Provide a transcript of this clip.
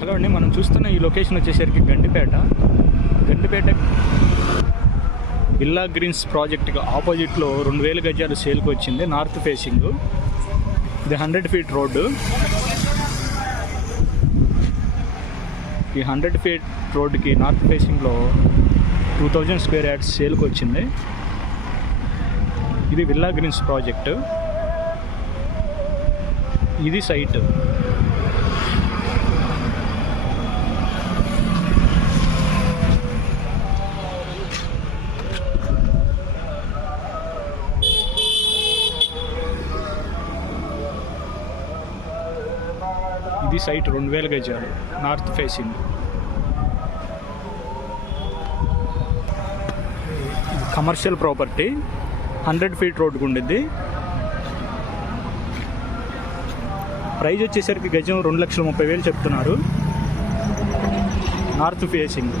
హలో అండి, మనం చూస్తున్న ఈ లొకేషన్ వచ్చేసరికి గండిపేట విల్లా గ్రీన్స్ ప్రాజెక్ట్కి ఆపోజిట్లో 2000 గజాలు సేల్కి వచ్చింది. నార్త్ ఫేసింగ్, ఇది 100 ఫీట్ రోడ్డు. ఈ 100 ఫీట్ రోడ్డుకి నార్త్ ఫేసింగ్లో 2000 స్క్వేర్ యార్డ్స్ సేల్కి వచ్చింది. ఇది విల్లా గ్రీన్స్ ప్రాజెక్టు, ఇది సైట్. ఇది సైట్ 2000 గజాలు నార్త్ ఫేసింగ్. కమర్షియల్ ప్రాపర్టీ, 100 ఫీట్ రోడ్డుకు ఉండిద్ది. ప్రైజ్ వచ్చేసరికి గజం 2,30,000 చెప్తున్నారు. North facing.